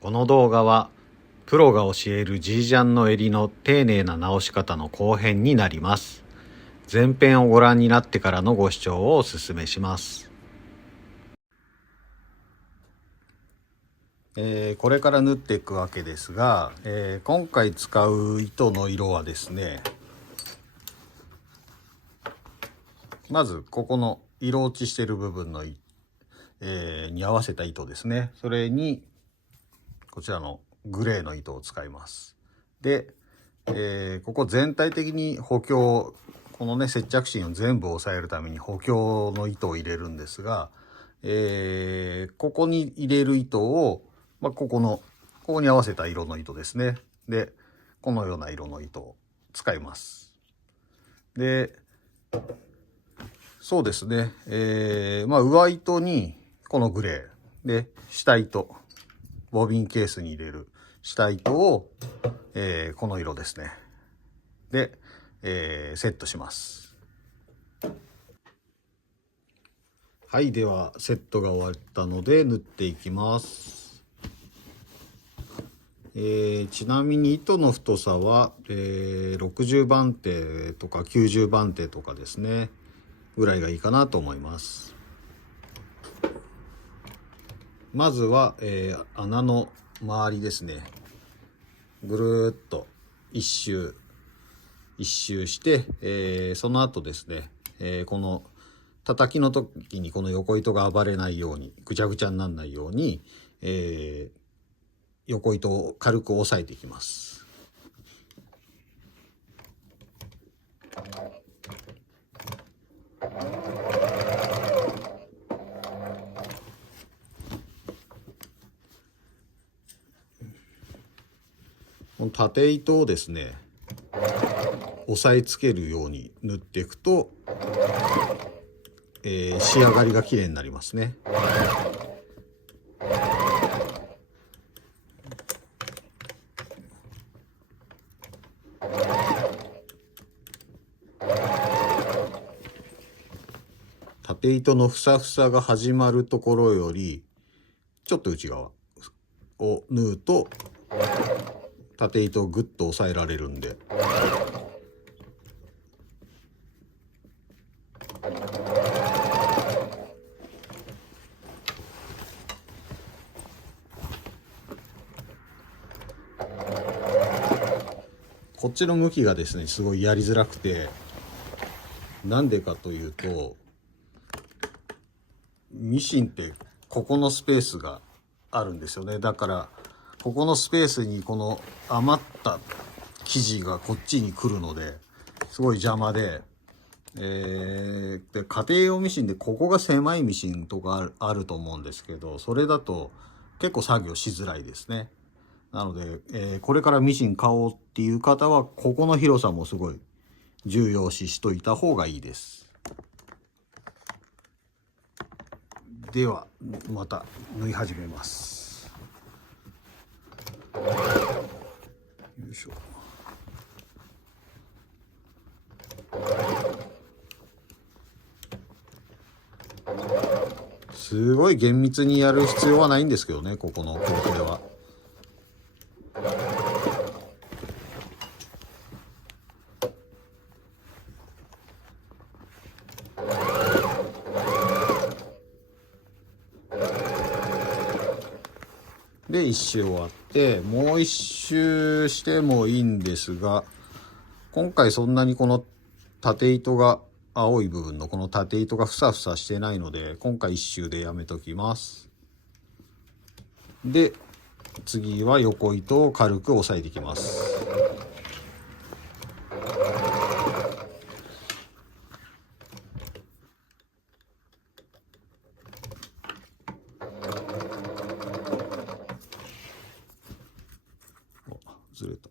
この動画はプロが教えるジージャンの襟の丁寧な直し方の後編になります。前編をご覧になってからのご視聴をお勧めします。これから縫っていくわけですが、今回使う糸の色はですね、まずここの色落ちしている部分の、に合わせた糸ですね。それにこちらのグレーの糸を使います。で、ここ全体的に補強、このね接着芯を全部押さえるために補強の糸を入れるんですが、ここに入れる糸を、ここに合わせた色の糸ですね。でこのような色の糸を使います。でそうですね、上糸にこのグレーで、下糸、ボビンケースに入れる下糸を、この色ですねで、セットします。はい、ではセットが終わったので縫っていきます。ちなみに糸の太さは、60番手とか90番手とかですねぐらいがいいかなと思います。まずは、穴の周りですね、ぐるーっと一周して、その後ですね、この叩きの時にこの横糸が暴れないように、ぐちゃぐちゃにならないように、横糸を軽く押さえていきます。この縦糸をですね押さえつけるように縫っていくと、仕上がりが綺麗になりますね。縦糸のふさふさが始まるところよりちょっと内側を縫うと縦糸をグッと押さえられるんで、こっちの向きがですねすごいやりづらくて、なんでかというとミシンってここのスペースがあるんですよね。だからここのスペースにこの余った生地がこっちに来るのですごい邪魔で、で家庭用ミシンでここが狭いミシンとかあると思うんですけど、それだと結構作業しづらいですね。なので、これからミシン買おうっていう方はここの広さもすごい重要視しといた方がいいです。ではまた縫い始めます。よいしょ。すごい厳密にやる必要はないんですけどね、ここの工程は。で一周終わってもう一周してもいいんですが、今回そんなにこの縦糸が青い部分のこの縦糸がふさふさしてないので、今回一周でやめときます。で次は横糸を軽く押さえていきます。ずれた。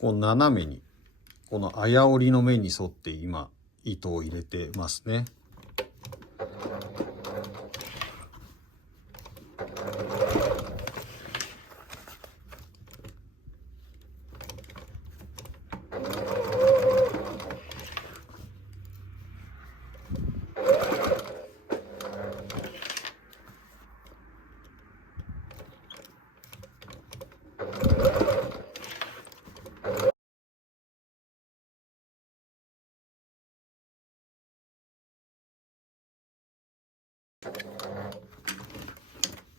こう斜めにこのあや織りの面に沿って今糸を入れてますね。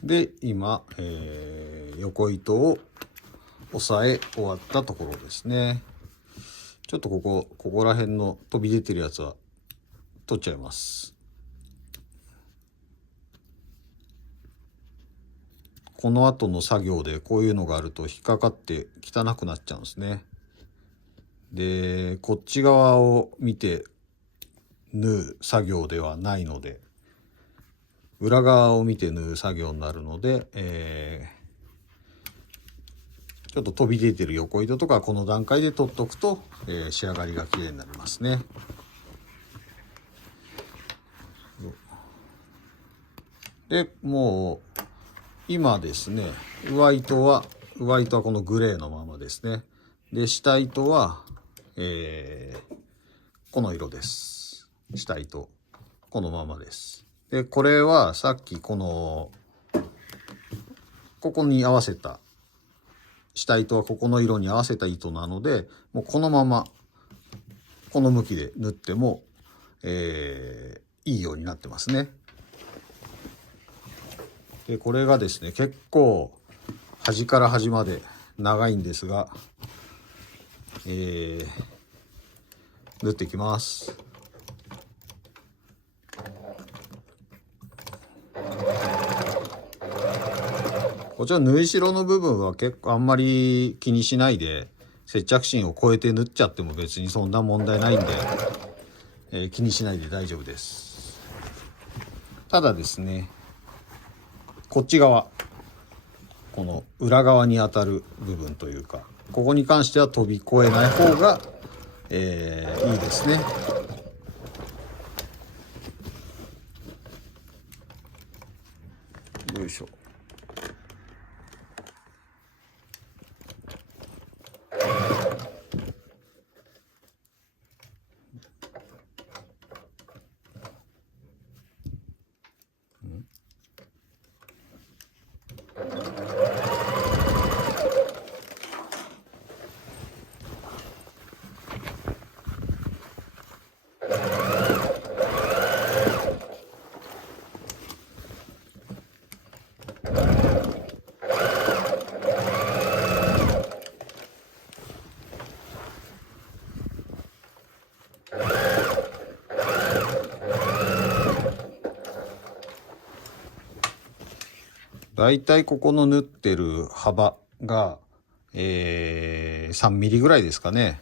で今、横糸を押さえ終わったところですね。ちょっとここら辺の飛び出てるやつは取っちゃいます。この後の作業でこういうのがあると引っかかって汚くなっちゃうんですね。でこっち側を見て縫う作業ではないので、裏側を見て縫う作業になるので、ちょっと飛び出てる横糸とかこの段階で取っとくと、仕上がりが綺麗になりますね。でもう今ですね、上糸はこのグレーのままですね。で下糸は、この色です。下糸このままです。でこれはさっきここに合わせた下糸はここの色に合わせた糸なので、もうこのままこの向きで縫っても、いいようになってますね。でこれがですね結構端から端まで長いんですが、縫っていきます。こちら縫い代の部分は結構あんまり気にしないで、接着芯を超えて縫っちゃっても別にそんな問題ないんで、気にしないで大丈夫です。ただですね、こっち側、この裏側に当たる部分というか、ここに関しては飛び越えない方が、いいですね。よいしょ。だいたいここの縫ってる幅が、3ミリぐらいですかね。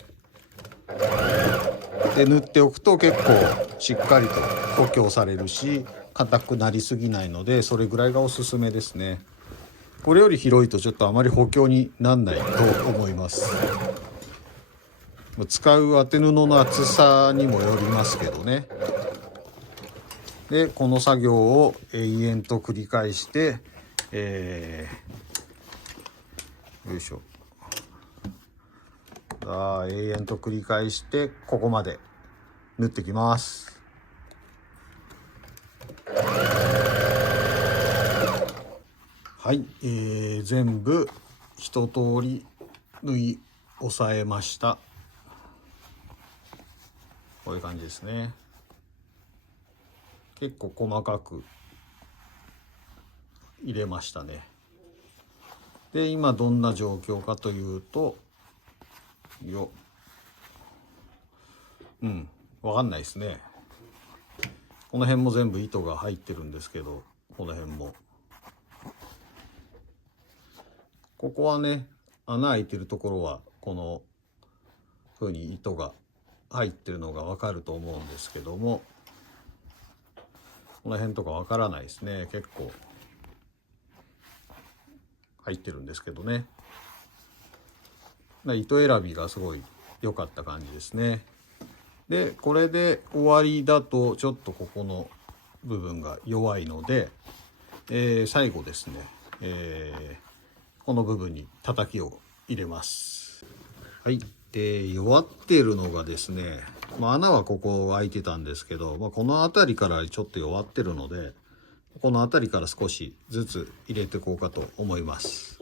で縫っておくと結構しっかりと補強されるし、硬くなりすぎないので、それぐらいがおすすめですね。これより広いとちょっとあまり補強になんないと思います。使う当て布の厚さにもよりますけどね。でこの作業を延々と繰り返して、よいしょ。永遠と繰り返してここまで縫ってきます。はい、全部一通り縫い押さえました。こういう感じですね。結構細かく入れましたね。で今どんな状況かというと、わかんないですね。この辺も全部糸が入ってるんですけど、この辺もここはね、穴開いてるところはこの風に糸が入ってるのがわかると思うんですけども、この辺とかわからないですね。結構入ってるんですけどね。糸選びがすごい良かった感じですね。でこれで終わりだとちょっとここの部分が弱いので、最後ですね、この部分に叩きを入れます。はい、弱っているのがですね、穴はここ開いてたんですけど、この辺りからちょっと弱ってるので、この辺りから少しずつ入れていこうかと思います。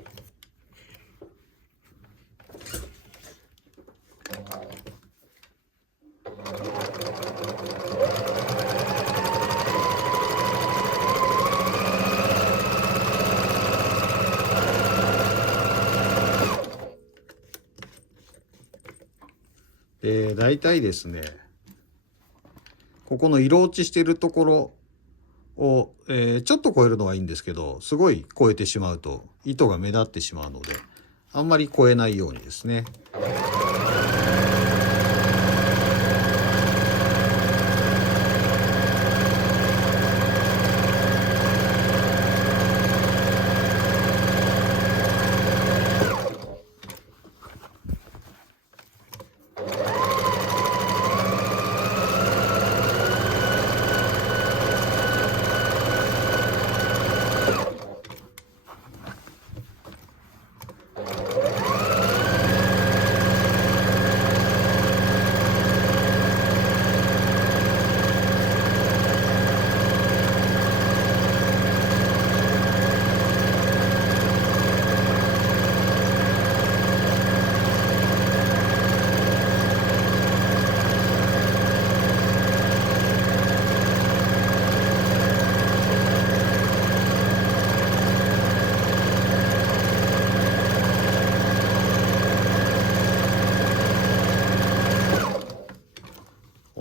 だいたいですね、ここの色落ちしてるところを、ちょっと超えるのはいいんですけど、すごい超えてしまうと糸が目立ってしまうので、あんまり超えないようにですね。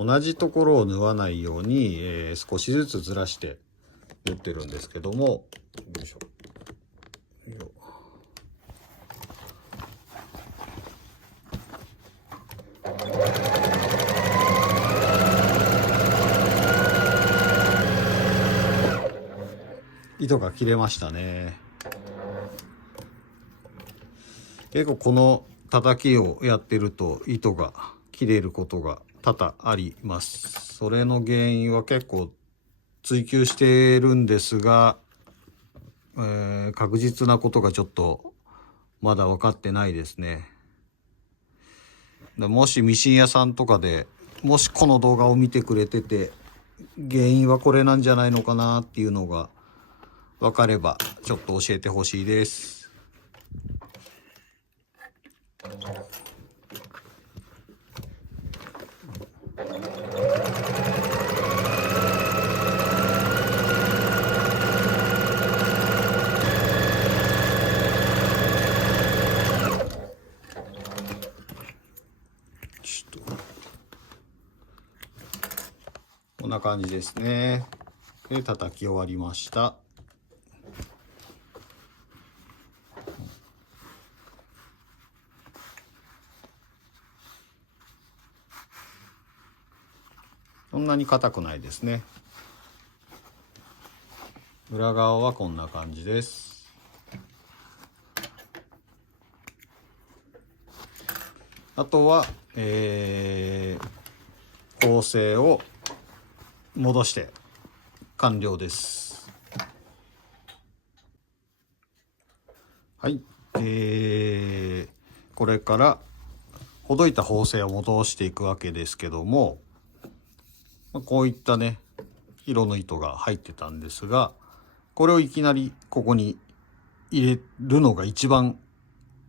同じところを縫わないように、少しずつずらして縫ってるんですけども、よいしょ。糸が切れましたね。結構この叩きをやってると糸が切れることが多々あります。それの原因は結構追求してるんですが、確実なことがちょっとまだ分かってないですね。もしミシン屋さんとかでもしこの動画を見てくれてて、原因はこれなんじゃないのかなっていうのが分かればちょっと教えてほしいです。こんな感じですね。で叩き終わりました。そんなに硬くないですね。裏側はこんな感じです。あとは、縫製を戻して完了です。はい、これからほどいた縫製を戻していくわけですけども、こういったね色の糸が入ってたんですが、これをいきなりここに入れるのが一番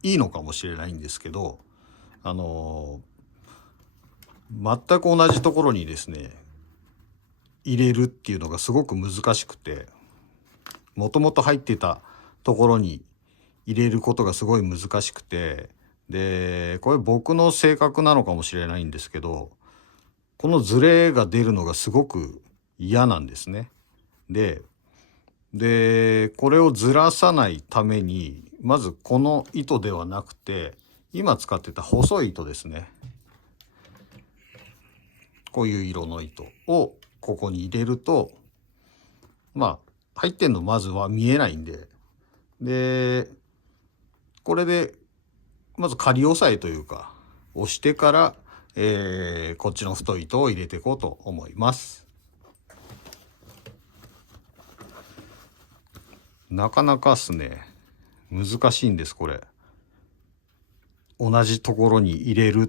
いいのかもしれないんですけど、全く同じところにですね入れるっていうのがすごく難しくて、もともと入ってたところに入れることがすごい難しくて、でこれ僕の性格なのかもしれないんですけど、このズレが出るのがすごく嫌なんですね。でこれをずらさないために、まずこの糸ではなくて今使ってた細い糸ですね、こういう色の糸をここに入れると、入ってんのまずは見えないんで、これでまず仮押さえというか、押してから、こっちの太い糸を入れていこうと思います。なかなかっすね、難しいんですこれ。同じところに入れるっ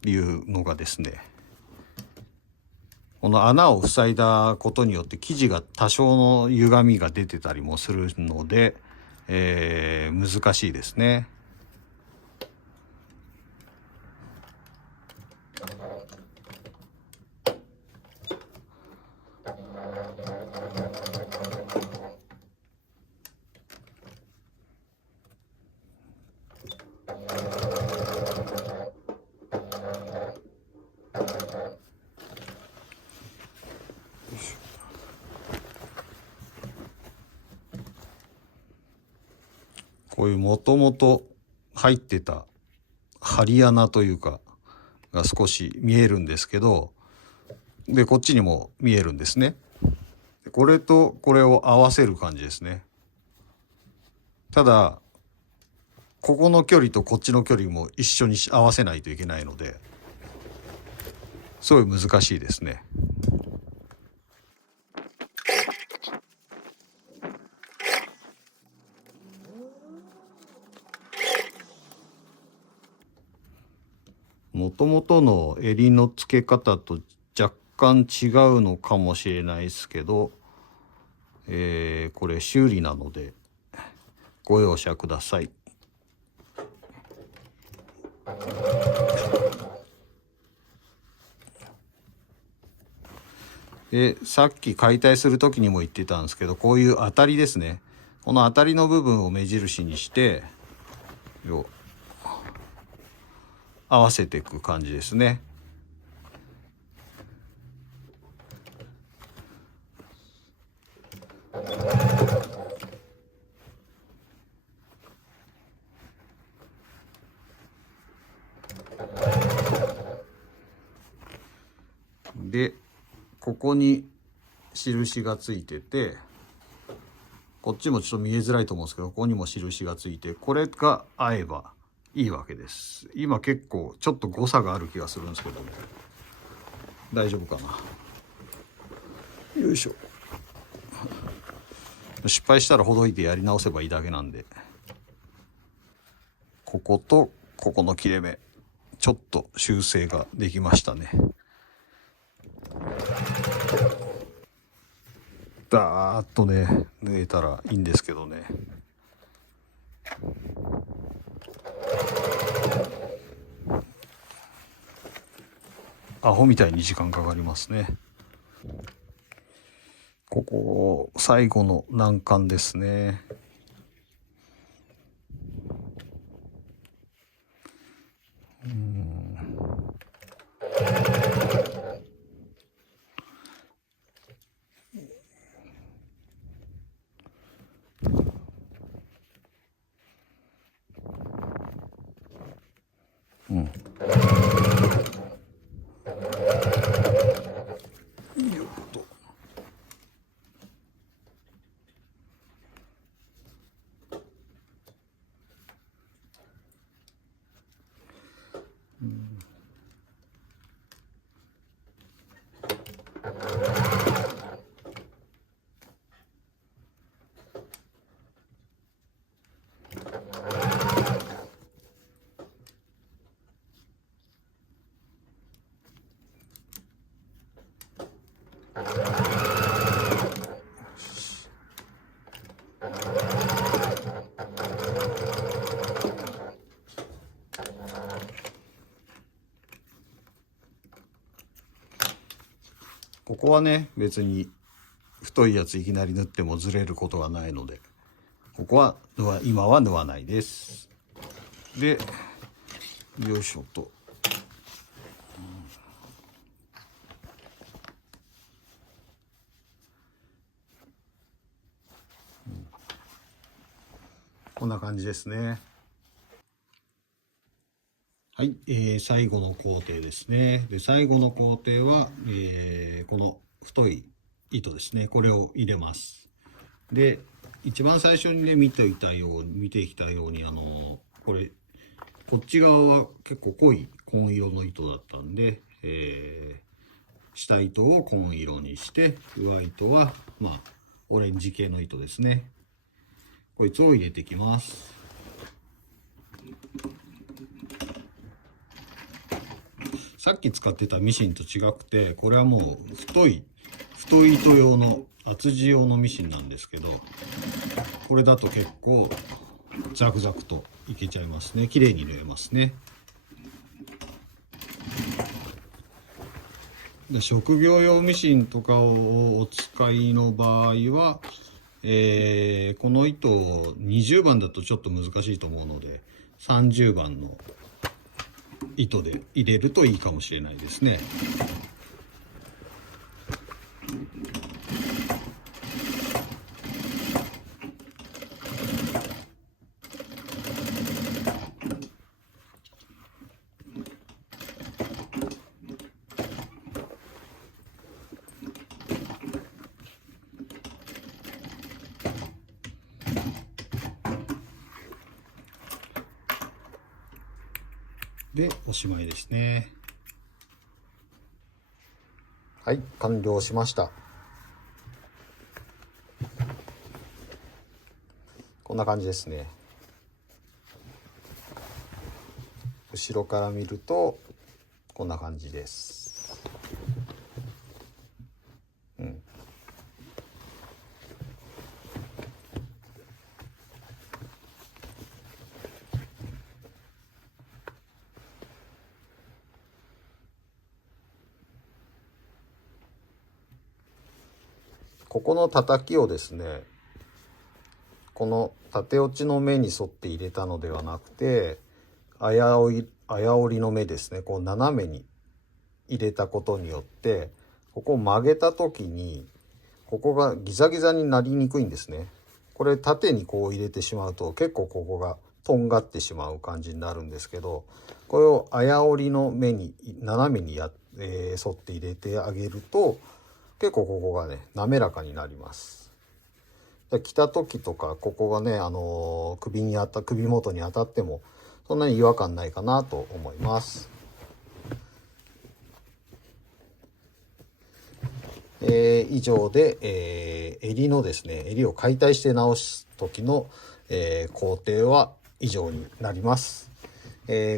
ていうのがですね、この穴を塞いだことによって生地が多少の歪みが出てたりもするので、難しいですね。こういうもともと入ってた針穴というかが少し見えるんですけど、でこっちにも見えるんですね。これとこれを合わせる感じですね。ただここの距離とこっちの距離も一緒に合わせないといけないのですごい難しいですね。もともとの襟の付け方と若干違うのかもしれないですけど、これ修理なのでご容赦ください。でさっき解体する時にも言ってたんですけど、こういう当たりですね、この当たりの部分を目印にして合わせていく感じですね。でここに印がついてて、こっちもちょっと見えづらいと思うんですけど、ここにも印がついて、これが合えばいいわけです。今結構ちょっと誤差がある気がするんですけど、大丈夫かな。よいしょ。失敗したらほどいてやり直せばいいだけなんで。こことここの切れ目ちょっと修正ができましたね。ダーッとね縫えたらいいんですけどね。アホみたいに時間かかりますね。ここ最後の難関ですね。うん。よっと。ここはね別に太いやついきなり縫ってもずれることがないので、ここは今は縫わないです。でよいしょと、こんな感じですね。はい、最後の工程ですね。で最後の工程は、この太い糸ですね、これを入れます。で一番最初にね見てきたようにこれこっち側は結構濃い紺色の糸だったんで、下糸を紺色にして、上糸はまあオレンジ系の糸ですね。こいつを入れていきます。さっき使ってたミシンと違くて、これはもう太い糸用の厚地用のミシンなんですけど、これだと結構ザクザクといけちゃいますね。綺麗に縫えますね。で、職業用ミシンとかをお使いの場合は、この糸を20番だとちょっと難しいと思うので、30番の糸で入れるといいかもしれないですね。で、おしまいですね。はい、完了しました。こんな感じですね。後ろから見るとこんな感じです。ここの叩きをですね、この縦落ちの目に沿って入れたのではなくて、あや折りの目ですね、こう斜めに入れたことによって、ここを曲げた時にここがギザギザになりにくいんですね。これ縦にこう入れてしまうと結構ここがとんがってしまう感じになるんですけど、これをあや折りの目に斜めに沿って入れてあげると結構ここがね滑らかになります。着た時とかここがね、首元に当たってもそんなに違和感ないかなと思います。以上で、襟のですね、襟を解体して直す時の、工程は以上になります。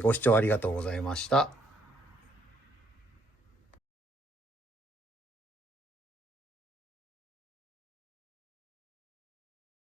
ご視聴ありがとうございました。